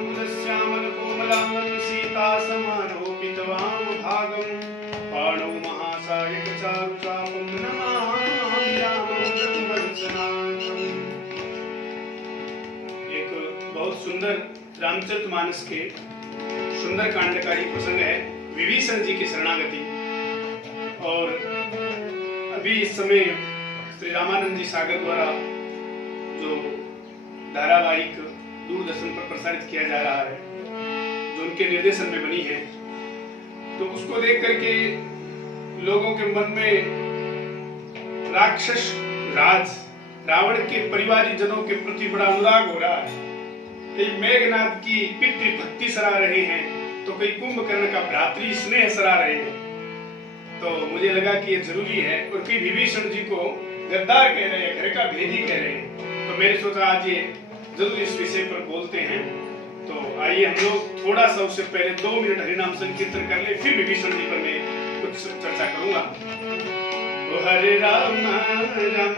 श्यामलकोमलाङ्गं सीतासमारोपितवामभागं पाणौ महासायकचारुचापं नमामि रामं। एक बहुत सुंदर रामचरितमानस के सुंदर कांड का ही प्रसंग है, विभीषण जी की शरणागति। और अभी इस समय श्री रामानंद जी सागर द्वारा जो धारावाहिक दूरदर्शन पर प्रसारित किया जा रहा है, जो उनके निर्देशन में बनी है, तो उसको देख करके लोगों के मन में राक्षस राज रावण के परिवारी जनों के प्रति बड़ा अनुराग हो रहा है। कई मेघनाथ की पितृभक्ति सराह रहे हैं, तो कई कुंभकर्ण का भ्रातृ स्नेह सराह रहे हैं। तो मुझे लगा कि ये जरूरी है, और कई विभीषण जी को गद्दार कह रहे हैं, घर का भेदी कह रहे हैं। तो मैंने सोचा आज ये जरूर इस विषय पर बोलते हैं। तो आइए हम लोग थोड़ा सा उससे पहले 2 मिनट हरिनाम संकीर्तन कर ले, फिर विभीषण जी पर मैं कुछ चर्चा करूंगा। हरे राम राम राम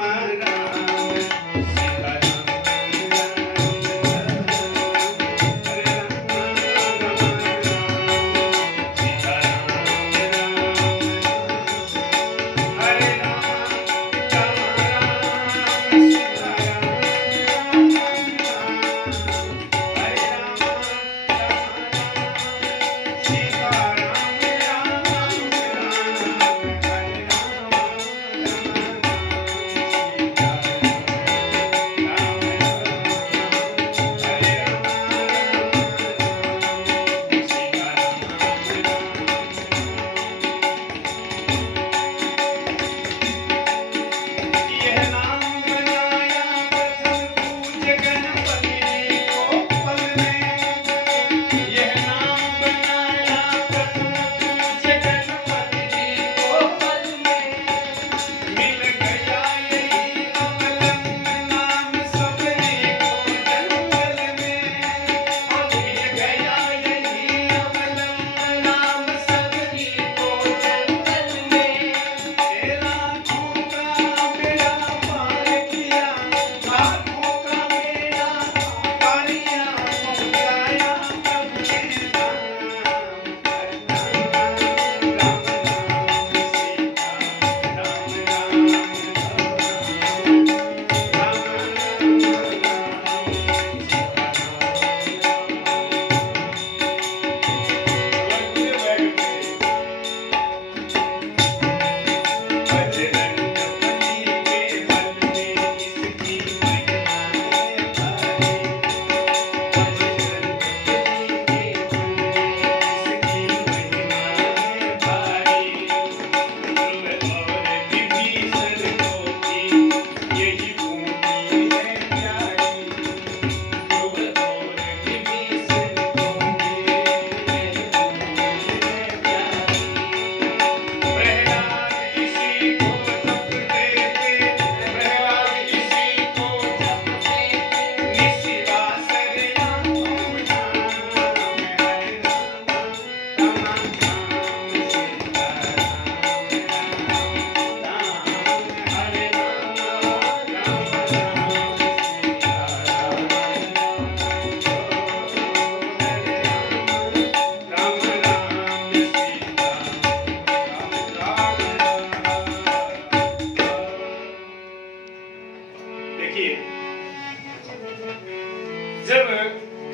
जब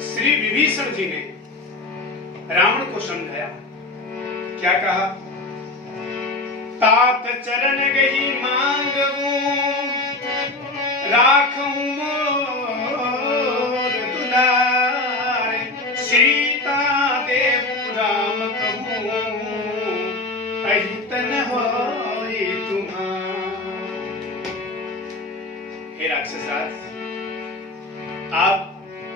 श्री विभीषण जी ने रावण को समझाया, क्या कहा? तात चरण गही मांगू राखूं मोर दुलारे, सीता देव राम कहूं अहित न होई तुम्हार। हे राक्षसराज,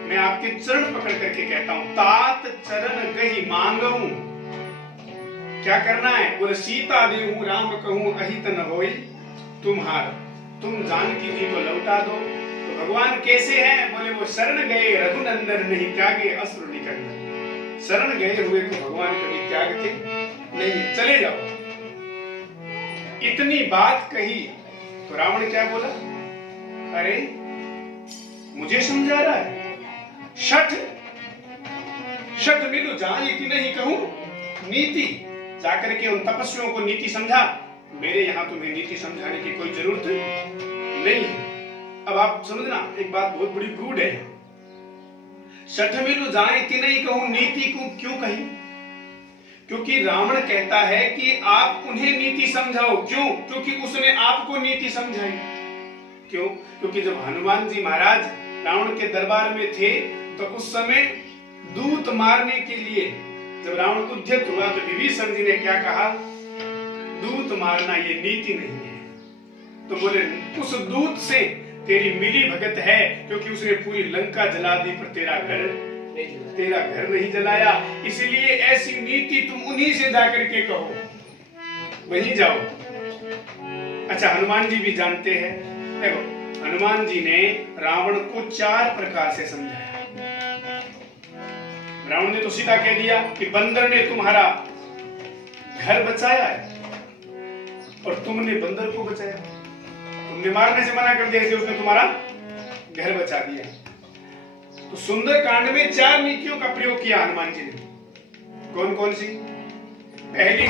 मैं आपके चरण पकड़ करके कहता हूं, तात चरण गही मांगू। क्या करना है? बोले सीता देहूं राम कहूं अहित न होई तुम्हार। तुम जानकी जी को लौटा दो। तो भगवान कैसे हैं? बोले वो शरण गए रघुनंदन नहीं त्यागे असुर निकंदन। शरण गए हुए को भगवान कभी त्यागते नहीं, चले जाओ। इतनी बात कही तो रावण क्या बोला? अरे मुझे समझा रहा है? शठ शत मिलु जाए कि नहीं कहूं नीति। जाकर के उन तपस्वियों को नीति समझा। मेरे यहां तुम्हें नीति समझाने की कोई जरूरत नहीं है। अब आप समझना, एक बात बहुत बड़ी गूढ़ है। शठ मिलु जाए कि नहीं कहूं नीति को क्यों कही? क्योंकि रावण कहता है कि आप उन्हें नीति समझाओ। क्यों? क्योंकि उसने आपको नीति समझाई। क्यों? क्योंकि जब हनुमान जी महाराज रावण के दरबार में थे तो उस समय दूत मारने के लिए जब रावण उद्यत हुआ तो विभीषण जी ने क्या कहा? दूत मारना ये नीति नहीं है। तो बोले उस दूत से तेरी मिली भगत है, क्योंकि उसने पूरी लंका जला दी पर तेरा घर नहीं जलाया। इसलिए ऐसी नीति तुम उन्हीं से जाकर के कहो, वहीं जाओ। अच्छा, हनुमान जी भी जानते हैं। देखो, हनुमान जी ने रावण को 4 प्रकार से समझाया। रावण ने तो सीधा कह दिया कि बंदर ने तुम्हारा घर बचाया है और तुमने बंदर को बचाया। तुमने मारने से मना कर दिया, इसलिए उसने तुम्हारा घर बचा दिया। तो सुंदर कांड में 4 नीतियों का प्रयोग किया हनुमान जी ने। कौन कौन सी? पहली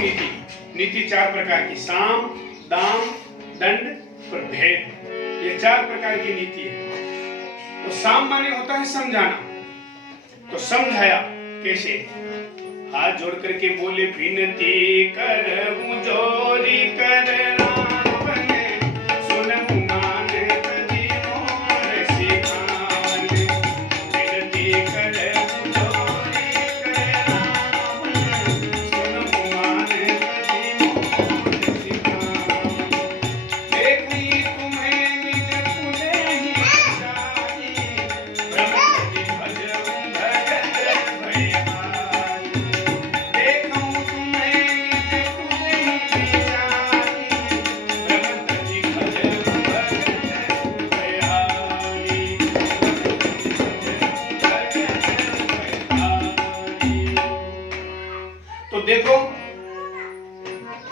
नीति 4 प्रकार की, साम, दाम, दंड और भेद। ये 4 प्रकार की नीति है। तो साम माने होता है समझाना। तो समझाया कैसे? हाथ जोड़ करके बोले विनती करहूं जोरी कर रावण, सुनहु मान तजी मोर सिखावन। विनती करहूं जोरी कर रावण, सुनहु मान तजी मोर सिखावन। देखी तुम्हें निज कुले ही जाई, ब्रह्मति भजहु भगत भयाई। देखूं तुम्हें निज कुले ही जाई, ब्रह्मति भजहु भगत भयाई। तो देखो,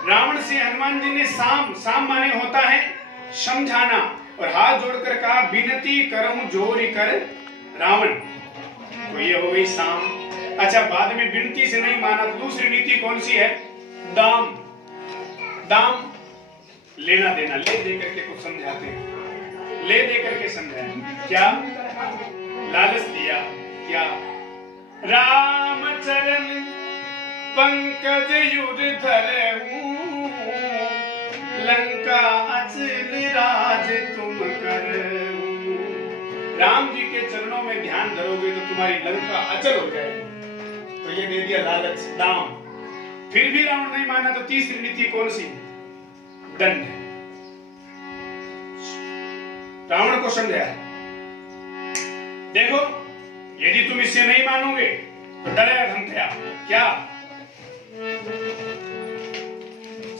रावण से हनुमान जी ने साम माने होता है समझाना, और हाथ जोड़कर कहा विनती करऊं जोरी कर रावण। तो ये हो गई साम। अच्छा, बाद में विनती से नहीं माना तो दूसरी नीति कौन सी है? दाम लेना देना, ले दे करके कुछ समझाते हैं। ले दे करके समझाया। क्या? लालच दिया। क्या? राम चरण पंकज युध धरहूं, लंका अचल राज तुम करहूं। राम जी के चरणों में ध्यान धरोगे तो तुम्हारी लंका अचल हो जाएगी। तो ये दे दिया लालच, दाम। फिर भी रावण नहीं माना तो तीसरी नीति कौन सी? दंड। रावण को समझाया, देखो यदि तुम इससे नहीं मानोगे तो डराया धमकाया। क्या?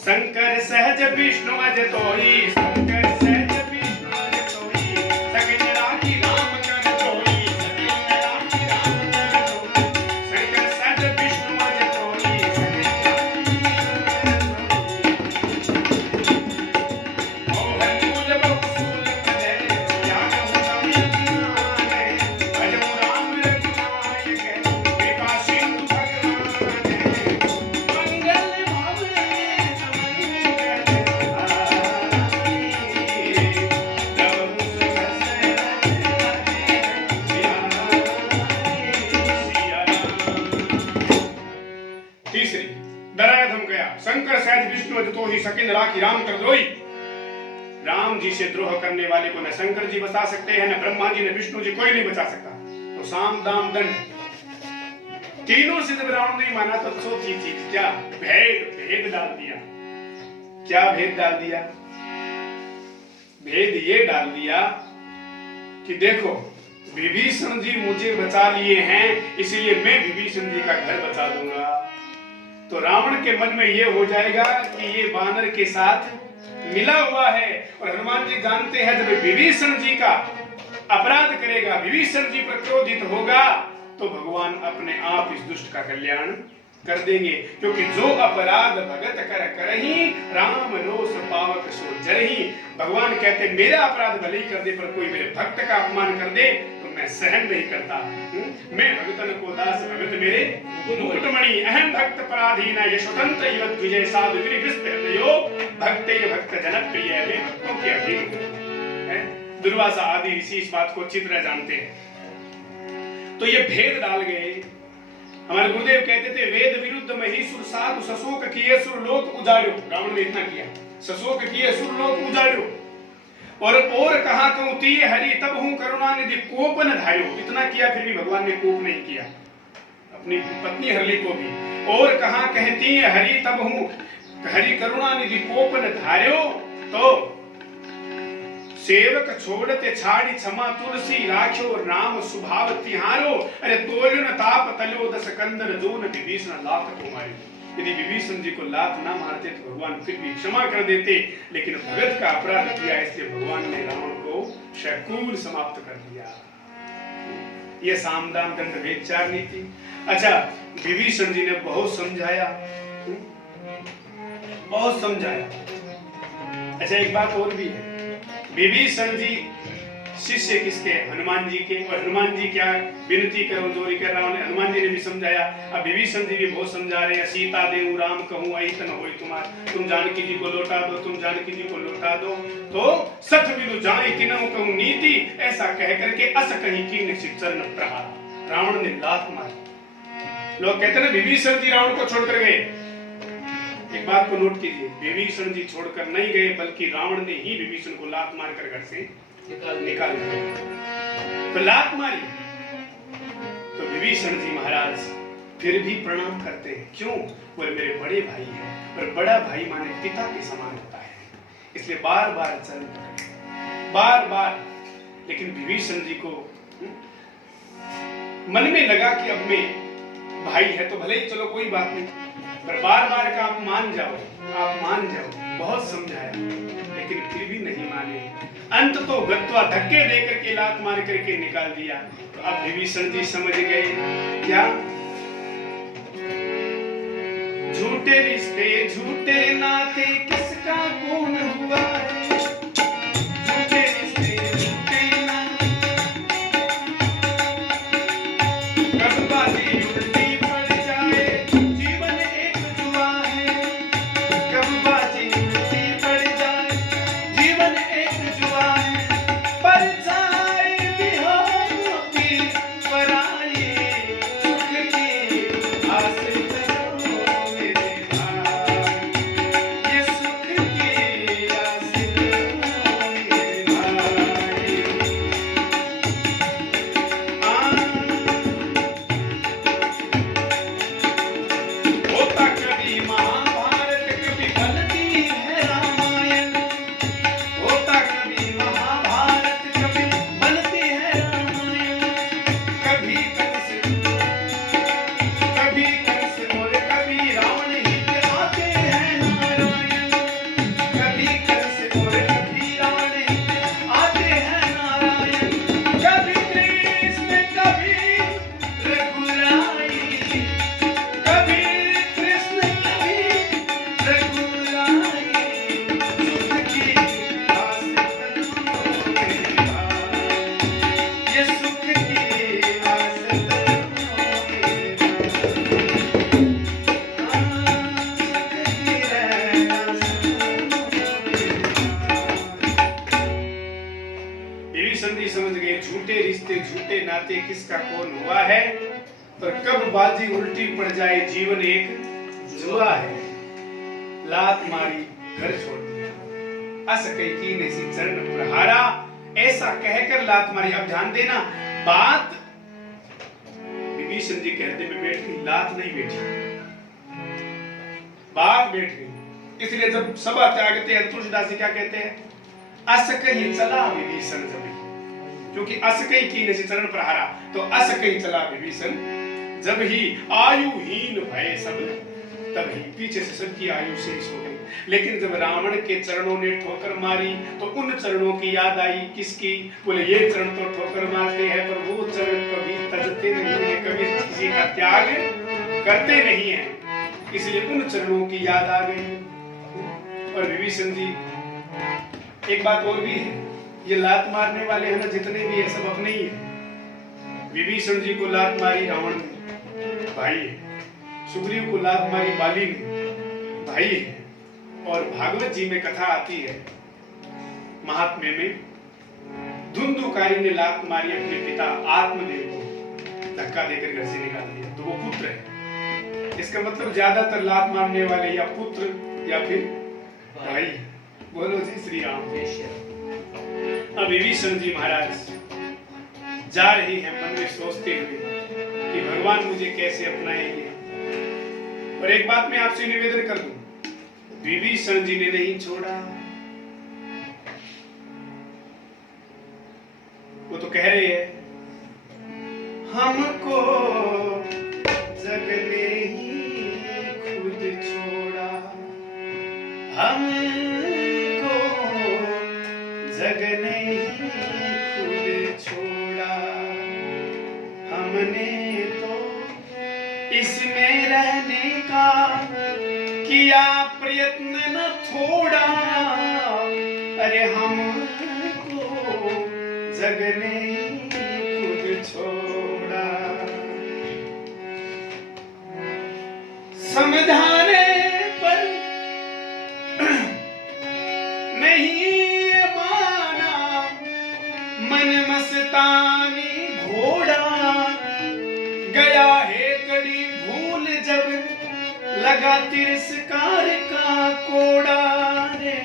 शंकर सहज विष्णु अज तोई, शंकर सहज विष्णु अज तोई, सकिन राखी राम कर तोई, सकिन राखी राम कर तोई। शंकर सहज विष्णु अज तोई, सकिन राखी मोहन मूल बहुसूल करे, त्यागहु समियाने, भजहु राम रघुनायक, कृपा सिंधु भगवान। मंगल भावने तीसरी, डराया धमकाया। शंकर सहज विष्णु अज तोहि, सकिन राखी राम कर द्रोही। राम जी से द्रोह करने वाले को न शंकर जी बचा सकते हैं, न ब्रह्मा जी, न विष्णु जी, कोई नहीं बचा सकता। तो साम दाम दंड तीनों से जब रावण नहीं माना तो चौथी चीज क्या? भेद डाल दिया। क्या भेद डाल दिया? भेद ये डाल दिया कि देखो विभीषण जी मुझे बचा लिए हैं, इसलिए मैं विभीषण जी का घर बचा दूंगा। तो रावण के मन में ये हो जाएगा कि ये वानर के साथ मिला हुआ है, और हनुमान जी जानते हैं जब विभीषण जी का अपराध करेगा, विभीषण जी पर क्रोधित होगा, तो भगवान अपने आप इस दुष्ट का कल्याण कर देंगे, क्योंकि जो अपराध भगत कर करही राम रोष पावक सो जरही। भगवान कहते मेरा अपराध भले ही कर दे, पर कोई मेरे भक्त का अपमान कर दे तो मैं सहन नहीं करता। मैं भगतन को दास भगत मेरे मुकुटमणि अहम भक्त पराधीन यशोदंत युवत विजय साधु हृदयो भक्ते भक्त जनप्रिय। मैं भक्तों के अधीन हूं। दुर्वासा आदि ऋषि इस बात को अच्छी तरह जानते हैं। तो ये भेद डाल गए। हमारे गुरुदेव कहते थे वेद विरुद्ध महीसुर साधु सशोक किए सुर लोक उजाड़ो। रावण ने इतना किया, सशोक किए सुर लोक उजाड़ो। और कहा कहूं तीय हरि तब हूं करुणा निधि कोप न धायो। इतना किया फिर भी भगवान ने कोप नहीं किया अपनी पत्नी हरली को भी। और कहा कहती है हरि तब हूं हरि करुणा निधि कोप न धार्यो। तो सेवक छोड़ते छाड़ी क्षमा तुलसी राख्यो राम स्वभाव तिहारो। अरे तोल्यो न ताप तलो दस कंदर जो न विभीषण लात को मारे। यदि विभीषण जी को लात ना मारते तो भगवान फिर भी क्षमा कर देते, लेकिन भगत का अपराध किया इसलिए भगवान ने रावण को शैकूल समाप्त कर दिया। यह सामदान दंड भेद 4 नीति। अच्छा, विभीषण जी ने बहुत समझाया, बहुत समझाया। अच्छा, एक बात और भी है, विभीषण जी शिष्य किसके? हनुमान जी के। और हनुमान जी क्या विनती कमजोरी कर रहा है, हनुमान जी ने भी समझाया। अब विभीषण जी भी बहुत समझा रहे हैं। सीता देऊ राम कहूं अहित न होई तुम्हार। तुम जानकी जी को लौटा दो, तुम जानकी जी को लौटा दो। तो सठ मिलु जाए तिनहु कहूं नीति। ऐसा कह करके अस कहीं की निश्चित चरण प्रहार। रावण ने लात मारी। लोग कहते हैं विभीषण जी रावण को छोड़कर गए। एक बात को नोट कीजिए, विभीषण जी छोड़कर नहीं गए, बल्कि रावण ने ही विभीषण को लात मारकर घर से निकाल दिया। तो लात मारी तो विभीषण जी महाराज फिर भी प्रणाम करते हैं। क्यों? बोले मेरे बड़े भाई हैं, और बड़ा भाई माने पिता के समान होता है, इसलिए बार बार चरण पकड़े, बार बार। लेकिन विभीषण जी को मन में लगा कि अब मैं भाई है तो भले ही चलो कोई बात नहीं, पर बार बार का आप मान जाओ, आप मान जाओ। बहुत समझाया लेकिन फिर भी नहीं माने। अंत तो गत्वा धक्के देकर के लात मार करके निकाल दिया। तो अब विभीषण जी समझ गए क्या? झूठे रिश्ते झूठे नाते किसका कौन हुआ है। झूठे रिश्ते झूठे नाते कब बाजी उल्टी पड़ जाए जीवन एक जुआ है। कब बाजी उल्टी पड़ जाए जीवन एक जुआ है। पर जाए बिहार की पराई सुख की आस करो मेरे भाई। ये सुख की आस करो मेरे भाई। होता कभी महाभारत कभी बनती है रामायण। होता कभी महाभारत कभी बनती है रामायण। कभी कंस और कभी रावण ही पे आते हैं नारायण। कभी कंस और कभी रावण ही पे आते हैं नारायण। कभी कृष्ण कभी रघुराई। कभी कृष्ण कभी रघुराई। सुख की आस करो मेरे भाई। ये सुख की आस करो मेरे भाई। सुख की आस करो मेरे भाई। विभीषण जी समझ गए झूठे रिश्ते झूठे नाते किसका कौन हुआ है, पर कब बाजी उल्टी पड़ जाए जीवन एक जुआ है। लात मारी घर छोड़ दिया। अस कई ने सी चरण प्रहारा। ऐसा कहकर लात मारी। अब ध्यान देना बात, विभीषण जी कहते में बैठ गई, लात नहीं बैठी, बात बैठ गई। इसलिए जब सभा त्यागते हैं तुलसीदास जी क्या कहते हैं? अस कहीं चला विभीषण जब, क्योंकि अस कहीं की ने सी चरण प्रहारा। तो अस कहीं चला विभीषण जब ही आयुहीन भय सब, तब ही पीछे से सबकी आयु शेष हो गई। लेकिन जब रावण के चरणों ने ठोकर मारी तो उन चरणों की याद आई। किसकी? बोले ये चरण तो ठोकर मारते हैं पर वो चरण कभी तजते नहीं है, कभी किसी का त्याग करते नहीं हैं, इसलिए उन चरणों की याद आ गई। और विभीषण जी, एक बात और भी है, ये लात मारने वाले हैं ना जितने भी है सब अपने ही है। विभीषण जी को लात मारी रावण ने, भाई है। सुग्रीव को लात मारी बाली ने, भाई है। और भागवत जी में कथा आती है, महात्म्य में, धुंधुकारी ने लात मारी अपने पिता आत्मदेव को, धक्का देकर घर से निकाल दिया, तो वो पुत्र है। इसका मतलब ज्यादातर लात मारने वाले या पुत्र या फिर भाई। बोलो जी श्री राम। अब विभीषण जी महाराज जा रही हैं मन में सोचते हुए कि भगवान मुझे कैसे अपनाएंगे। और एक बात मैं आपसे निवेदन कर दूं, विभीषण जी ने नहीं छोड़ा। वो तो कह रहे हैं, हमको जग ने ही खुद छोड़ा, हमको जग ने ही खुद छोड़ा, हमने तो इसमें रहने का किया प्रयत्न न थोड़ा, अरे हमको जग ने खुद छोड़ा। समझाने पर नहीं माना, मन मस्तानी घोड़ा, गया है कड़ी भूल जब लगा तिरस्कार का कोड़ा, रे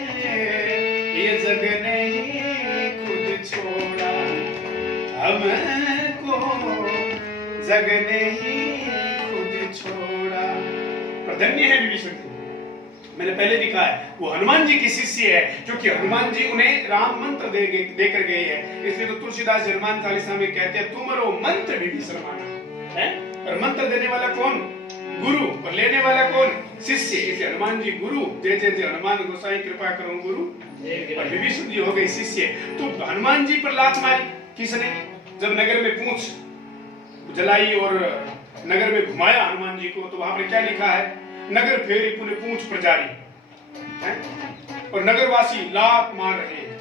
ये जग ने खुद छोड़ा, हमको जग ने खुद छोड़ा। पर धन्य है विभीषण जी, मैंने पहले भी कहा है, वो हनुमान जी की शिष्य है, क्योंकि हनुमान जी उन्हें राम मंत्र देकर गए हैं। इसलिए तो तुलसीदास हनुमान चालीसा में कहते हैं, तुमरो मंत्र विभीषण माना है। और मंत्र देने वाला कौन? गुरु। और लेने वाला कौन? शिष्य। इसलिए हनुमान जी गुरु, जय जय जय हनुमान गोसाई कृपा करो गुरु, और विभीषण जी हो गए शिष्य। तो हनुमान जी पर लात मारी किसने? जब नगर में पूंछ जलाई और नगर में घुमाया हनुमान जी को, तो वहां पर क्या लिखा है? नगर फेरी पुने पूंछ प्रजारी, और नगरवासी लात मार रहे हैं।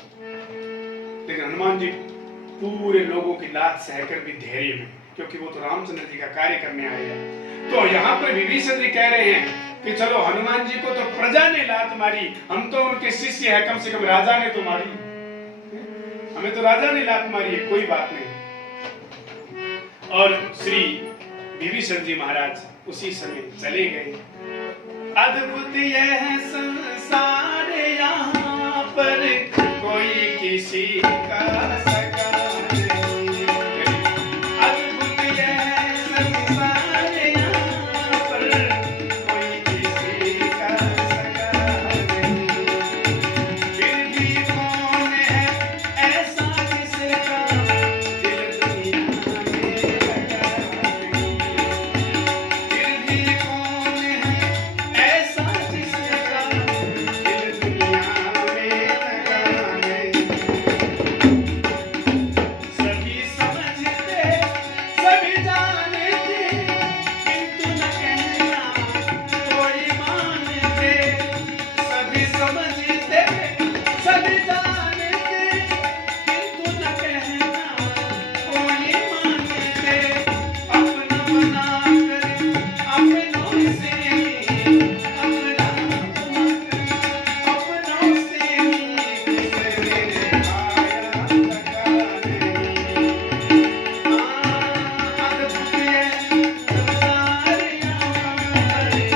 लेकिन हनुमान जी पूरे लोगों की लात सहकर भी धैर्य में, क्योंकि वो तो रामचंद्र जी का कार्य करने आए हैं। तो यहाँ पर विभीषण जी कह रहे हैं कि चलो हनुमान जी को तो प्रजा ने लात मारी, हम तो उनके शिष्य है, कम से कम राजा ने तो मारी, हमें तो राजा ने लात मारी है, कोई बात नहीं। और श्री विभीषण जी महाराज उसी समय चले गए। अद्भुत यह संसार, यहाँ पर कोई किसी का सगा नहीं। अद्भुत यह संसार, यहाँ पर कोई किसी का सगा नहीं। फिर भी कौन है ऐसा जिसका दिल दुनिया में लगा नहीं। फिर भी कौन है ऐसा जिसका दिल दुनिया में लगा नहीं। सभी समझते सभी जानते, किंतु न कहना कोई मानते। सभी समझते सभी जानते, किंतु न कहना कोई मानते। अपना बनाकर अपनों से अपना अपनों से किसने आया लगा नहीं। अद्भुत ये संसार, यहाँ पर कोई किसी का सगा नहीं,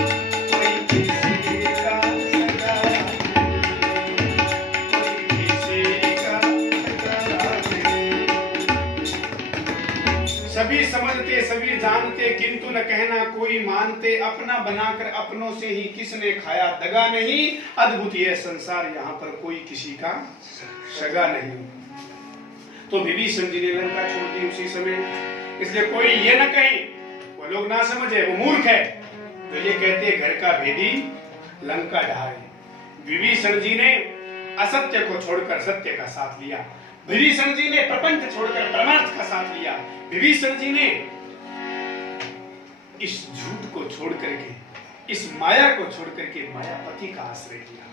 कोई किसी का सगा नहीं। सभी समझते सभी जानते, किंतु न कहना कोई मानते। अपना बनाकर अपनों से ही किसने खाया दगा नहीं। अद्भुत यह संसार, यहाँ पर कोई किसी का सगा नहीं। तो विभीषण जी ने लंका छोड़ दी उसी समय। इसलिए कोई ये न कहे, वो लोग ना समझे, वो मूर्ख है तो ये कहते घर का भेदी लंका ढाए। विभीषण जी ने असत्य को छोड़कर सत्य का साथ लिया। विभीषण जी ने प्रपंच छोड़कर परमार्थ का साथ लिया। विभीषण जी ने इस झूठ को छोड़ करके, इस माया को छोड़ करके मायापति का आश्रय लिया।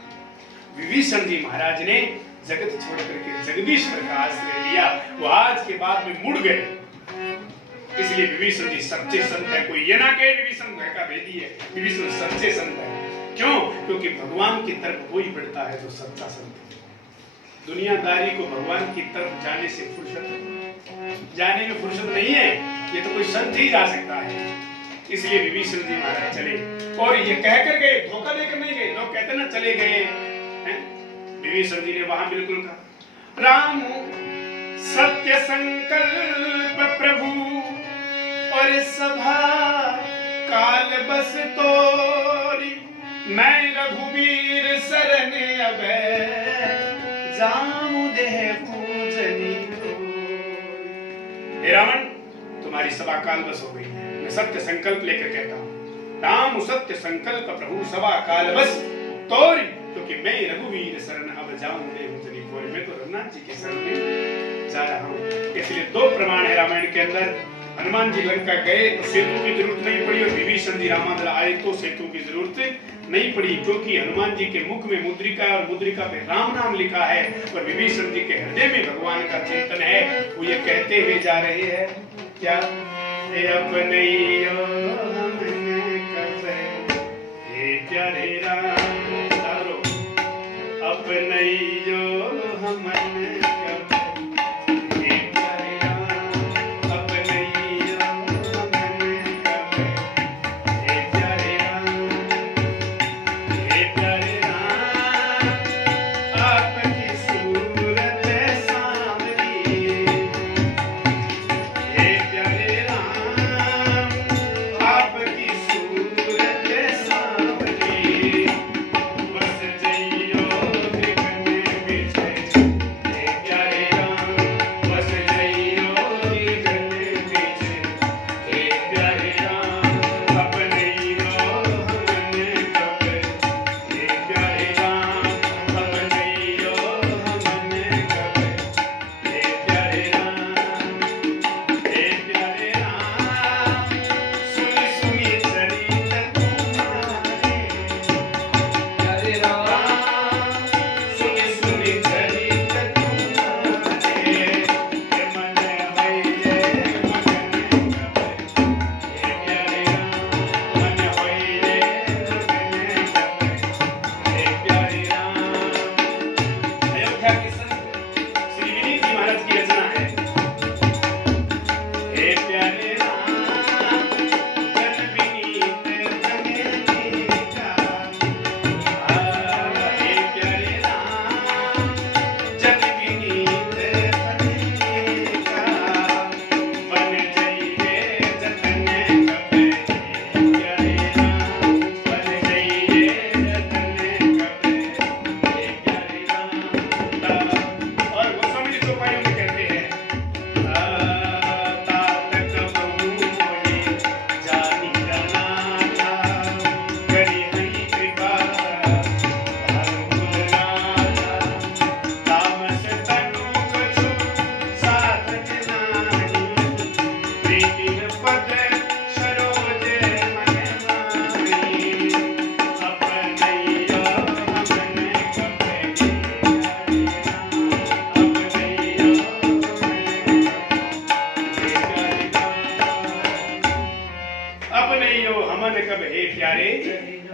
विभीषण जी महाराज ने जगत छोड़ करके जगदीश्वर का आश्रय लिया। वो आज के बाद में मुड़ गए। इसलिए विभीषण जी सच्चे संत है। कोई ये ना कहे विभीषण घर का भेदी है, विभीषण सच्चे संत है। क्यों? क्योंकि भगवान की तरफ वही बढ़ता है जो सच्चा संत है। दुनियादारी को भगवान की तरफ जाने से जाने में फुर्सत नहीं है। ये तो कोई संत ही जा सकता है। इसलिए विभीषण जी महाराज चले और ये कहकर गए, धोखा देकर नहीं गए। लोग कहते ना चले गए, विभीषण जी ने वहां बिल्कुल कहा, राम सत्य संकल्प प्रभु और सभा काल बस तोरी, मैं रघुवीर शरण अभय जाऊं देह पूजनी। हे रावण, तुम्हारी सभा काल बस हो गई है। मैं सत्य संकल्प लेकर कहता हूं, राम सत्य संकल्प प्रभु सभा काल बस तोरी, क्योंकि मैं रघुवीर शरण अब जाऊं देह पूजनी कोरी। मैं तो रघुनाथ जी के शरण में जा रहा हूं। इसलिए दो प्रमाण है रामायण के अंदर। हनुमान जी लंका गए तो सेतु की जरूरत नहीं पड़ी, और विभीषण जी रामादल आए तो सेतु की जरूरत नहीं पड़ी, क्योंकि हनुमान जी के मुख में मुद्रिका है और मुद्रिका पे राम नाम लिखा है, और विभीषण जी के हृदय में भगवान का चिंतन है। वो ये कहते हुए जा रहे हैं क्या, अपने प्यारे राम अपने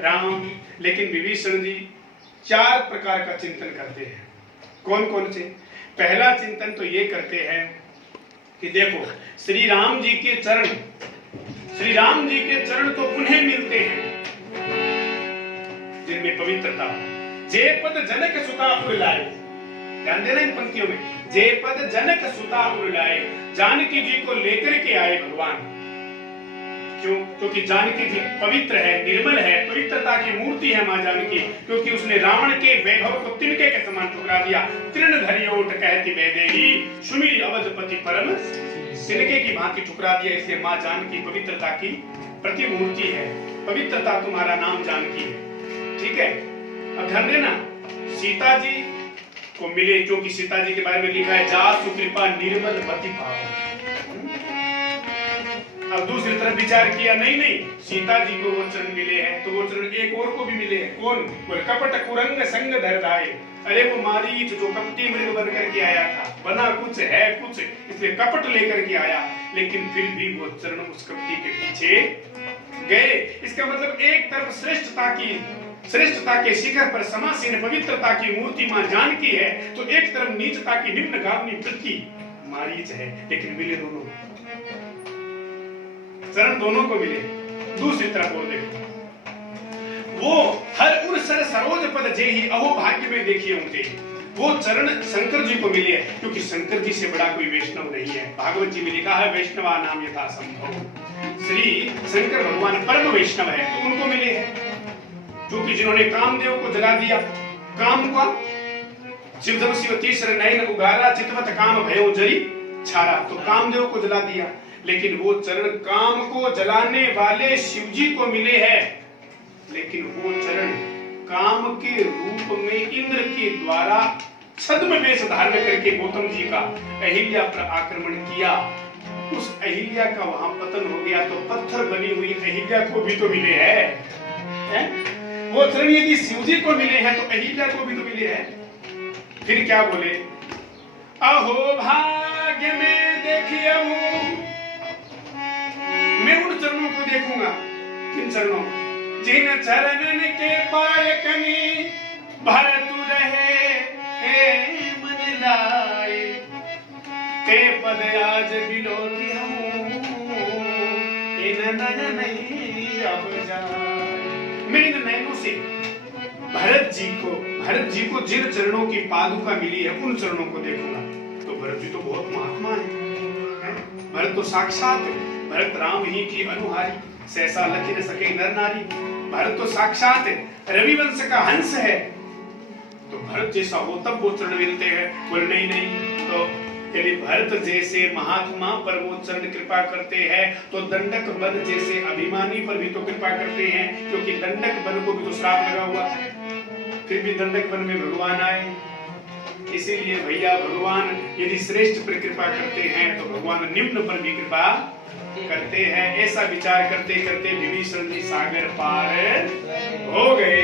राम। लेकिन विभीषण जी चार प्रकार का चिंतन करते हैं। कौन कौन से? पहला चिंतन तो ये करते हैं कि देखो श्री राम जी के चरण, श्री राम जी के चरण तो पुनः मिलते हैं जिनमें पवित्रता। जे पद जनक सुता उड़लाए, ध्यान देना इन पंक्तियों में, जे पद जनक सुता उड़लाए, जानकी जी को लेकर के आए भगवान। क्यों? क्योंकि जानकी जी पवित्र है, निर्मल है, पवित्रता की मूर्ति है मां जानकी। क्योंकि उसने रावण के वैभव को तिनके के समान ठुकरा दिया। तृण धरी ओट कहती वैदेही, सुमिरी अवधपति परम तिनके की भांति ठुकरा दिया। इसलिए मां जानकी पवित्रता की प्रतिमूर्ति है। पवित्रता तुम्हारा नाम जानकी है। ठीक है, अब ध्यान देना, सीता जी को मिले, क्योंकि सीता जी के बारे में लिखा है, जा सुकृपा निर्मल पति पावन। अब दूसरी तरफ विचार किया, नहीं नहीं, सीता जी को वो चरण मिले हैं तो वो चरण एक और को भी मिले हैं। कौन? बोले कपट कुरंग संग धर धाए। अरे वो मारीच जो कपटी मृग बन करके आया था, बना कुछ है कुछ, इसलिए कपट लेकर के आया, लेकिन फिर भी वो चरण उस कपटी के पीछे गए। इसका मतलब एक तरफ श्रेष्ठता के शिखर पर समासीन पवित्रता की मूर्तिमान जानकी है, तो एक तरफ नीचता की निम्नगामी वृत्ति मारीच है, लेकिन मिले दोनों, चरण दोनों को मिले। दूसरी तरफ और देखो, वो हर उर्सर सरोज पद जेहि अहो भाग्य में देखिए उनके, वो चरण शंकर जी को मिले, क्योंकि शंकर जी से बड़ा कोई वैष्णव नहीं है। भागवत जी में लिखा है वैष्णवा नाम यथा संभव, श्री शंकर भगवान परम वैष्णव है, तो उनको मिले हैं। क्योंकि जिन्होंने कामदेव को जला दिया, काम का शिवधम शिव तीसर नयन उगारा चितवत काम भयो जरी छारा, तो कामदेव को जला दिया, लेकिन वो चरण काम को जलाने वाले शिव जी को मिले हैं। लेकिन वो चरण काम के रूप में इंद्र के द्वारा छद्म वेश धारण करके गौतम जी का अहिल्या पर आक्रमण किया, उस अहिल्या का वहां पतन हो गया, तो पत्थर बनी हुई अहिल्या को भी तो मिले हैं। वो चरण यदि शिव जी को मिले हैं तो अहिल्या को भी तो मिले हैं। फिर क्या बोले, अहो भाग्य में देखिए मैं उन चरणों को देखूंगा। किन चरणों? जिन चरणन के पाय कनी भरत रहे हे मन लाए, ते पद आज बिलोकी हूँ इन नयन नहीं अब जाए। मैं इन नयनों से भरत जी को जिन चरणों की पादुका मिली है उन चरणों को देखूंगा। तो भरत जी तो बहुत महात्मा है, भरत तो साक्षात, भरत राम ही की अनुहारी, सहसा लखी न सके नर नारी। भरत तो साक्षात रविवंश का हंस है, तो भरत जैसा हो तब वो चरण मिलते हैं। बोले नहीं नहीं, तो यदि भरत जैसे महात्मा पर वो चरण कृपा करते हैं, तो दंडक वन जैसे अभिमानी पर भी तो कृपा करते हैं, क्योंकि दंडक वन को भी तो श्राप लगा हुआ है, फिर भी दंडक वन में भगवान आए। इसीलिए भैया भगवान यदि श्रेष्ठ पर कृपा करते हैं तो भगवान निम्न पर भी कृपा करते हैं। ऐसा विचार करते करते विभीषण जी सागर पार हो गए।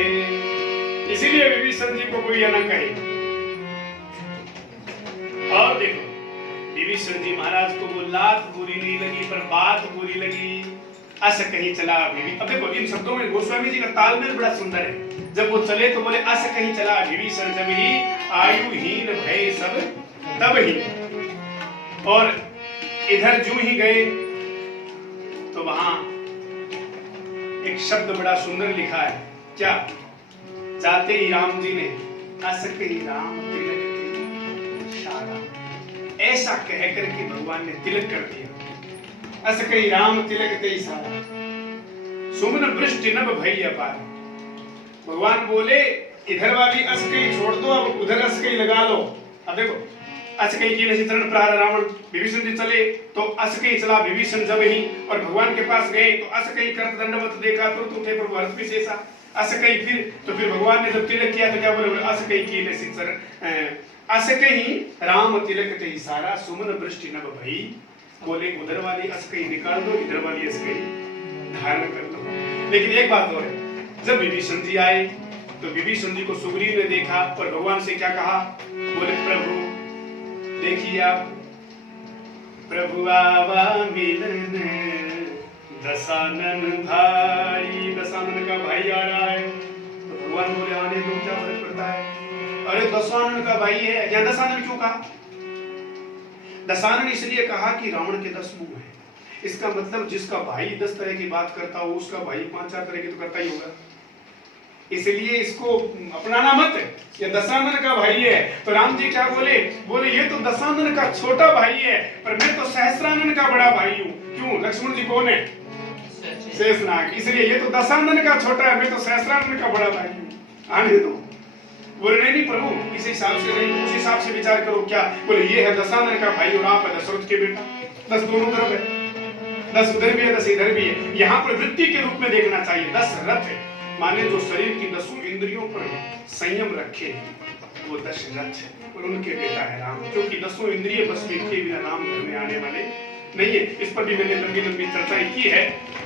इसीलिए विभीषण जी को कोई न कहे। और देखो विभीषण जी महाराज को वो लात बुरी नहीं लगी, पर बात बुरी लगी। अस कहीं चला विभीषण। अब देखो इन शब्दों में गोस्वामी जी का तालमेल बड़ा सुंदर है। जब वो चले तो बोले अस कहीं चला विभीषण जब ही आयुहीन भय सब तब ही, और इधर जू ही गए तो वहां एक शब्द बड़ा सुंदर लिखा है। क्या? जाते ही राम जी ने अस कहीं राम तिलक शारा, ऐसा कह करके भगवान ने तिलक कर दिया। अस कहीं राम तिलक ते सारा, सुमन वृष्टि नभ भई अपार। भगवान बोले इधर वाली अस कहीं छोड़ दो, अब उधर अस कहीं लगा लो। अब देखो अस कहीं की नहीं चरण प्रहार रावण, विभीषण जी चले तो अस कहीं चला विभीषण जब ही, और भगवान के पास गए तो अस कहीं करत दंडवत देखा तो तुम थे प्रभु हर्ष विशेषा। अस कहीं फिर तो फिर भगवान ने जब तिलक किया तो क्या बोले? अस कहीं की नहीं चरण, अस कहीं राम तिलक ते सारा, सुमन वृष्टि नभ भई। बोले उधर वाली अस कहीं निकाल दो, इधर वाली अस कहीं धारण कर दो। लेकिन एक बात और है, जब विभीषण जी आए तो विभीषण जी को सुग्रीव ने देखा और भगवान से क्या कहा? बोले प्रभु देखिए आप, प्रभु आवा मिलन दशानन भाई, दशानन का भाई आ रहा है। तो भगवान बोले आने दो, क्या फर्क पड़ता है? अरे दशानन का भाई है। या दशानन क्यों कहा? दशानन इसलिए कहा कि रावण के 10 मुंह है। इसका मतलब जिसका भाई 10 तरह की बात करता हो, उसका भाई 5-4 तरह की तो करता ही होगा। इसलिए इसको अपनाना मत, ये दशानन का भाई है। तो राम जी क्या बोले? बोले ये तो दशानन का छोटा भाई है, पर मैं तो सहस्रानन का बड़ा भाई हूँ। क्यों? लक्ष्मण जी कौन है? शेषनाग। इसलिए ये तो दशानन का छोटा है, मैं तो सहस्रानन का बड़ा भाई हूँ, आने दो। बोले नहीं प्रभु इस हिसाब से नहीं, उस हिसाब से विचार करो। क्या? बोले ये है दशानन का भाई और आप है दशरथ के बेटा। 10 दोनों तरफ है, 10 उधर भी है 10 इधर भी है। यहाँ पर वृत्ति के रूप में देखना चाहिए। दशरथ माने जो शरीर की 10 इंद्रियों पर संयम रखे, वो दशरथ और उनके बेटा है राम, क्योंकि 10 इंद्रिय बस में के बिना राम घर में आने वाले नहीं है। इस पर भी मैंने लंबी लंबी चर्चाएं की है।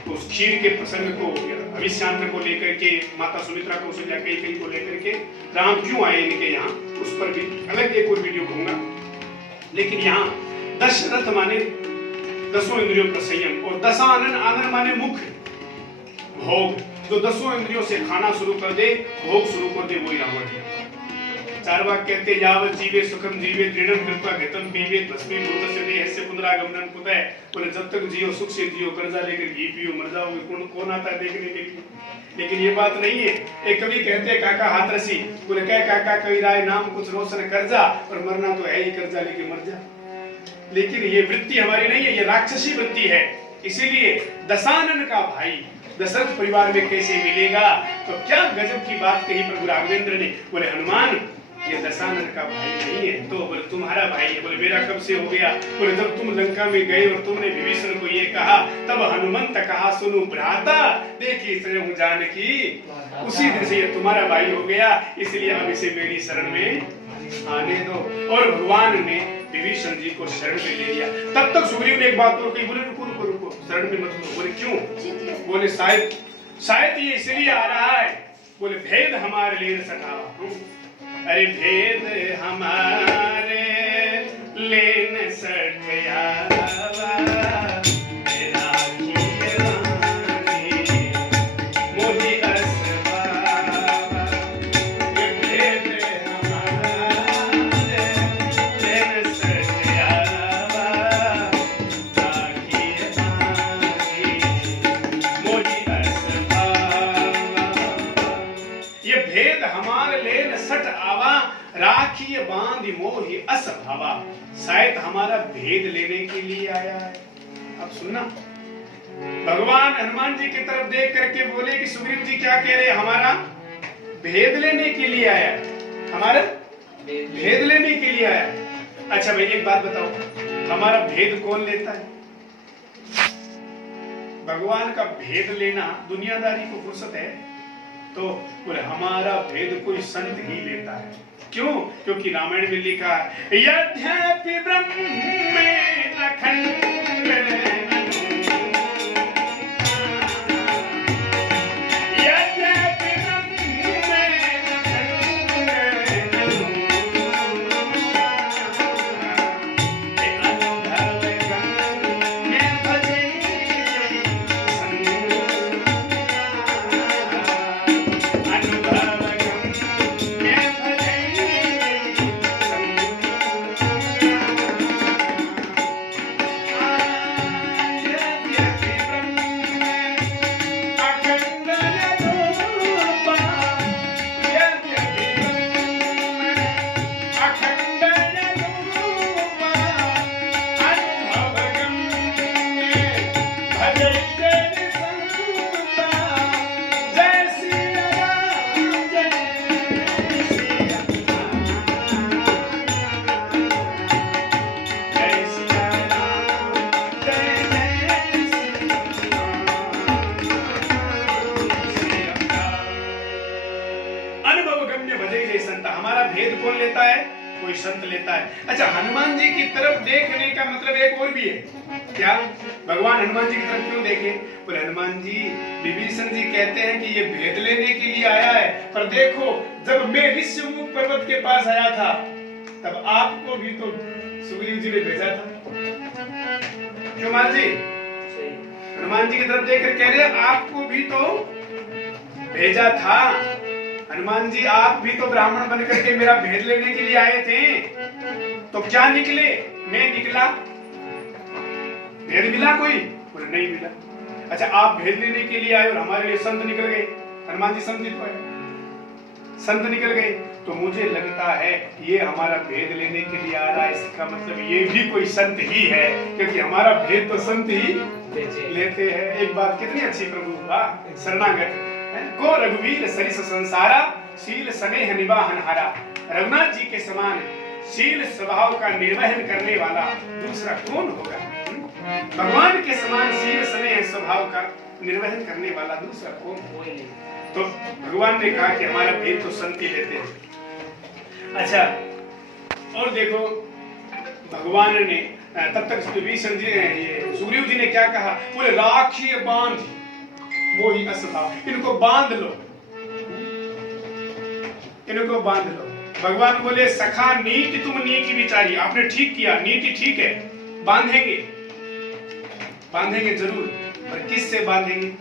उस खीर के प्रसंग को, अभिशांत को लेकर के, माता सुमित्रा कौशल्या कई को लेकर के राम क्यों आए इनके यहाँ, उस पर भी अलग एक और वीडियो कहूंगा। लेकिन यहाँ दशरथ माने दसों इंद्रियों का संयम, और दशानन आनंद माने मुख्य भोग, जो दसों इंद्रियों से खाना शुरू कर दे, भोग शुरू कर दे, वही रावण है। चारवाक कहते यावत जीवे सुखम जीवे दृढ़ं कृत्वा घृतं पीवे भस्मीभूत से देहस्य पुनरागमनं कुतः। बोले जब तक जियो सुख से जियो, कर्जा लेकर घी पियो, मर जाओगे कौन आता है देखने के लिए। लेकिन ये बात नहीं है। एक कवि कहते काका हाथ रसी, बोले क्या काका कविराय नाम कुछ रोशन कर्जा, और मरना तो है ही, कर्जा लेके मर जा। लेकिन ये वृत्ति हमारी नहीं है, ये राक्षसी वृत्ति है। इसीलिए दशानन का भाई दशरथ परिवार में कैसे मिलेगा। तो क्या गजब की बात कही प्रभु राघवेंद्र ने। बोले हनुमान ये दशानन का भाई नहीं है, तो बोले तुम्हारा भाई है। बोले मेरा कब से हो गया। बोले जब तुम लंका में गए और तुमने विभीषण को ये कहा, तब हनुमंत कहा सुनो भ्राता, देखी हूँ जानकी, उसी दिन से ये तुम्हारा भाई हो गया। इसलिए अब इसे मेरी शरण में आने दो। और भगवान ने विभीषण जी को शरण में ले लिया। तब तक सुग्रीव ने एक बात और कही, बोले रुको रुको रुको, शरण में मत लो। बोले क्यों। बोले शायद ये इसलिए आ रहा है। बोले भेद हमारे लिए सटावा। अरे भेद हमारे लेन सटयावा, मोहि असबावा। ये भेद हमारे लेन सटयावा, मोहि असबावा। ये भेद हमारे लेन सट आवा, राखी बांध मोहि अस भावा। शायद हमारा भेद लेने के लिए आया है। अब सुनना, भगवान हनुमान जी की तरफ देख करके बोले कि सुग्रीव जी क्या कह रहे हैं, हमारा भेद लेने के लिए आया है। हमारा भेद लेने के लिए आया है। अच्छा भाई एक बात बताओ, हमारा भेद कौन लेता है। भगवान का भेद लेना दुनियादारी को फुर्सत है। तो बोले हमारा भेद कोई संत ही लेता है। क्यों। क्योंकि रामायण में लिखा है यद्यपि ब्रह्मे अखंड, कोई संत लेता है। अच्छा हनुमान जी की तरफ देखने का मतलब एक और भी है। क्या भगवान हनुमान जी की तरफ क्यों देखे। पर हनुमान जी विभीषण जी कहते हैं कि ये भेद लेने के लिए आया है। पर देखो जब मैं ऋष्यमुख पर्वत के पास आया था तब आपको भी तो सुग्रीव जी ने भेजा था। क्यों मान जी हनुमान जी की तरफ देखकर कह रहे हैं आपको भी तो भेजा था। हनुमान जी आप भी तो ब्राह्मण बनकर के मेरा भेद लेने के लिए आए थे। तो क्या निकले। मैं निकला भेद मिला कोई बोले नहीं मिला। अच्छा आप भेद लेने के लिए आए और हमारे लिए संत निकल गए। हनुमान जी संत तो है संत निकल गए। तो मुझे लगता है ये हमारा भेद लेने के लिए आ रहा है। इसका मतलब ये भी कोई संत ही है क्योंकि हमारा भेद तो संत ही लेते हैं। एक बात कितनी अच्छी प्रभु शरणागत को रघुवीर सरिस संसारा शील स्नेह निवाहन हारा। रघुनाथ जी के समान शील स्वभाव का निर्वहन करने वाला दूसरा कौन होगा। भगवान के समान शील स्नेह स्वभाव का निर्वहन करने वाला दूसरा कौन होगा। तो भगवान ने कहा कि हमारा भेद तो संत ही लेते हैं। अच्छा और देखो भगवान ने तब तक विभीषण जी ये सुग्रीव जी ने क्या कहा, बोले राखी बांध वो ही असभा, इनको बांध लो, इनको बांध लो। भगवान बोले सखा नीति तुम नीति विचारी, आपने ठीक किया, नीति ठीक है, बांधेंगे, बांधेंगे जरूर, पर किससे बांधेंगे,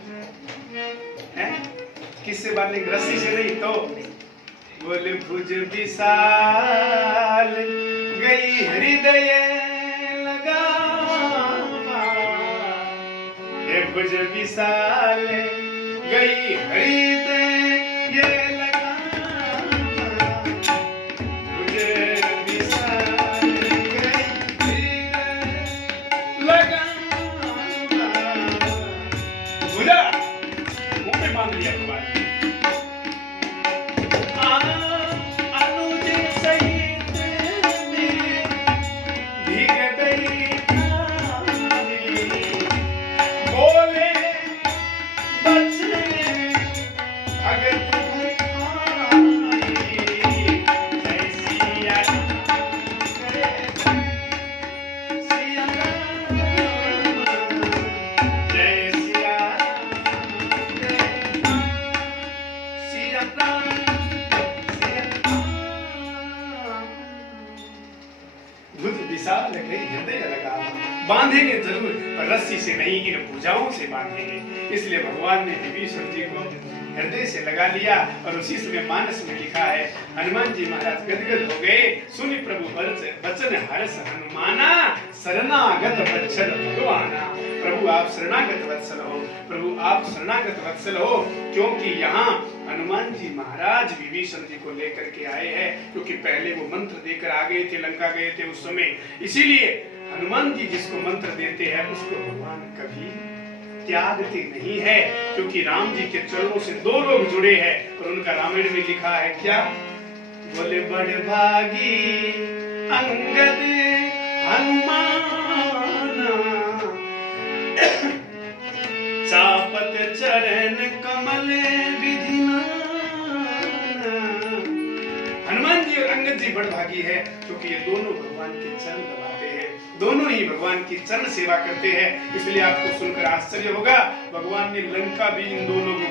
हैं? किससे बांधेंगे? रस्सी से नहीं तो बोले भुज विशाल गई हृदय लगा, ये भुज विशाल गई हृदय लगा, भुज विशाल गई हृदय लगा, भुजा मुंह पे बांध लिया भगवान। बांधेंगे जरूर, पर रस्सी से नहीं, इन भुजाओं से बांधेंगे। इसलिए भगवान ने विभीषण जी को हृदय से लगा लिया। और उसी समय मानस में लिखा है, हनुमान जी महाराज गदगद हो गए, सुनि प्रभु वचन हर्ष हनुमाना, शरणागत वत्सल भगवाना। प्रभु आप शरणागत वत्सल हो, प्रभु आप शरणागत वत्सल हो, क्योंकि यहाँ हनुमान जी महाराज विभीषण जी को लेकर के आए हैं, क्योंकि पहले वो मंत्र देकर आ गए थे, लंका गए थे उस समय। इसीलिए हनुमान जी जिसको मंत्र देते हैं उसको भगवान कभी त्यागते नहीं है, क्योंकि राम जी के चरणों से दो लोग जुड़े हैं। और उनका रामायण में लिखा है क्या, बोले बड़े भागी अंगद हनुमान, चापत चरण कमल विधिमान। हनुमान जी और अंगद जी बड़भागी है, क्योंकि ये दोनों भगवान के चरण दबाते हैं, दोनों ही भगवान की चरण सेवा करते हैं। इसलिए आपको सुनकर आश्चर्य होगा, भगवान ने लंका भी इन दोनों को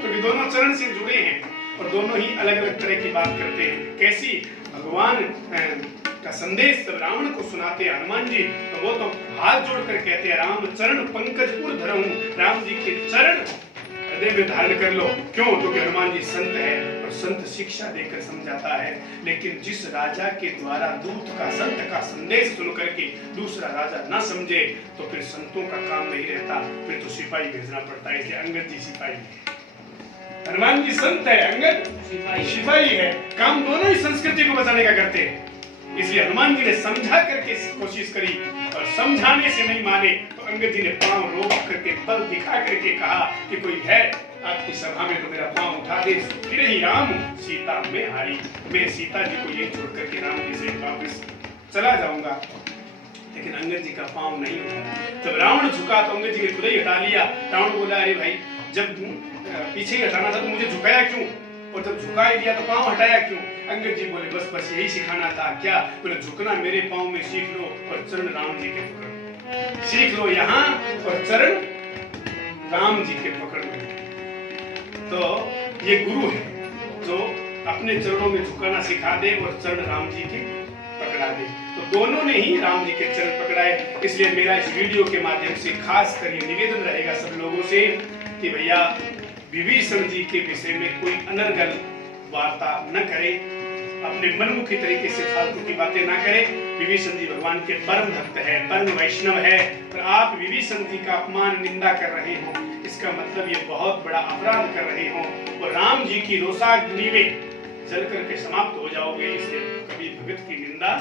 क्योंकि दोनों चरण से जुड़े हैं और दोनों ही अलग अलग तरह की बात करते हैं। कैसी भगवान का संदेश जब रावण को सुनाते हैं हनुमान जी, तो वो तो हाथ जोड़कर कहते हैं, राम चरण पंकज पुर धरऊं, राम जी के चरण हृदय में धारण कर लो। क्यों? क्योंकि हनुमान जी संत है और संत शिक्षा देकर समझाता है। लेकिन जिस राजा के द्वारा दूत का, संत का संदेश सुनकर के दूसरा राजा ना समझे, तो फिर संतों का काम नहीं रहता, फिर तो सिपाही भेजना पड़ता है। इसलिए अंगद जी सिपाही है, हनुमान जी संत है, अंगद सिपाही है। काम दोनों ही संस्कृति को बचाने का करते हैं। इसलिए हनुमान जी ने समझा करके कोशिश करी, और समझाने से नहीं माने तो अंगद जी ने पांव रोक करके, बल दिखा करके कहा कि कोई है आपकी सभा में तो मेरा पांव उठा दे, फिर ही राम सीता में हारी, मैं सीता जी को ये छोड़ करके राम जी से वापस चला जाऊंगा। लेकिन अंगद जी का पांव नहीं उठा। जब रावण झुका तो अंगद जी ने खुद ही हटा लिया। रावण बोला, अरे भाई जब पीछे हटाना था तो मुझे झुकाया क्यों, और जब झुका ही दिया तो पांव हटाया क्यों? अंगद जी बोले, बस यही सिखाना था। क्या? बोले झुकना मेरे पांव में सीख लो और चरण राम जी के पकड़ सीख लो यहाँ, और चरण राम जी के पकड़ लो। तो ये गुरु है जो अपने चरणों में झुकाना सिखा दे और चरण राम जी के पकड़ा दे। तो दोनों ने ही राम जी के चरण पकड़ाए। इसलिए मेरा इस वीडियो के माध्यम से खास कर ये निवेदन रहेगा सब लोगों से कि भैया विभीषण जी के विषय में कोई अनर्गल वार्ता न करे, अपने मनमुखी तरीके से फालतू की बातें ना करें। विभीषण जी भगवान के परम भक्त है, परम वैष्णव है, और आप विभीषण जी का अपमान निंदा कर रहे हो, इसका मतलब ये बहुत बड़ा अपराध कर रहे हो और राम जी की रोषाग्नि में जल करके समाप्त हो जाओगे। इसलिए कभी भगत की निंदा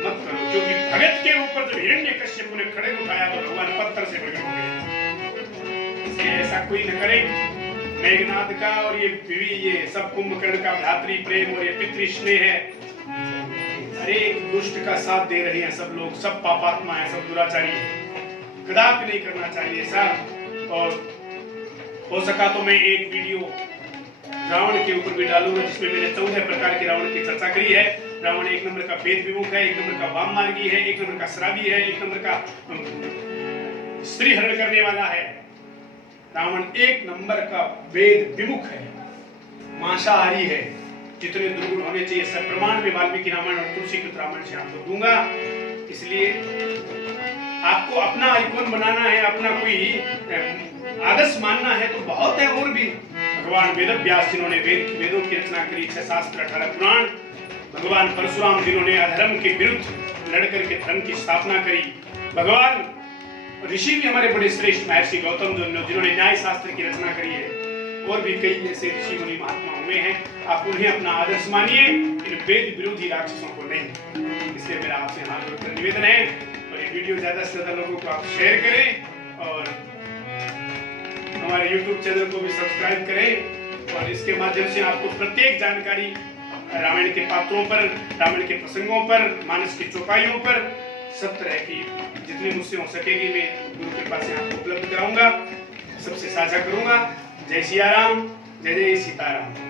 मत करो, क्योंकि भगत के ऊपर जब हिरण्यकश्यप ने खड़े उठाया तो भगवान पत्थर से प्रकट हो गए। इसलिए ऐसा कोई न करे। मेघनाथ का और ये सब कुंभकर्ण का भ्रातृ प्रेम और ये पितृ स्नेह है। अरे दुष्ट का साथ दे रहे हैं सब लोग, सब पापात्मा है, सब दुराचारी है। कदापि नहीं करना चाहिए सर। और हो सका तो मैं एक वीडियो रावण के ऊपर भी डालूंगा, जिसमें मैंने 14 प्रकार के रावण की चर्चा करी है। रावण एक नंबर का वेद विमुख है, एक नंबर का वाम मार्गी है, एक नंबर का शराबी है, एक नंबर का स्त्री हरण करने वाला है। रावण एक नंबर का वेद विमुख है, मांसाहारी है। जितने दुर्गुण होने चाहिए सब प्रमाण में वाल्मीकि रामायण और तुलसीकृत रामायण से आपको दूंगा। इसलिए आपको अपना आइकॉन बनाना है, अपना कोई आदर्श मानना है तो बहुत है और भी। भगवान वेद व्यास जिन्होंने वेदों की रचना करी, 6 शास्त्र 18 पुराण। भगवान परशुराम जिन्होंने अधर्म के विरुद्ध लड़कर के धर्म की स्थापना करी। भगवान ऋषि भी हमारे बड़े श्रेष्ठ महर्षि गौतम जिन्होंने न्याय शास्त्र की रचना करी है। और भी कई ऐसे ऋषि मुनि महात्मा हुए हैं। आप उन्हें अपना आदर्श मानिए, इन वेद विरोधी राक्षसों को नहीं। इसलिए मेरा आपसे हाथ जोड़कर निवेदन है, और ये वीडियो ज्यादा से ज्यादा लोगों को आप शेयर करें और हमारे YouTube चैनल को भी सब्सक्राइब करें। और इसके माध्यम से आपको प्रत्येक जानकारी रामायण के पात्रों पर, रामायण के प्रसंगों पर, मानस की चौपाइयों पर, सब तरह की जितनी मुझसे हो सकेगी मैं गुरु कृपा से आपको उपलब्ध कराऊंगा, सबसे साझा करूंगा। जय सिया राम, जय जय सीताराम।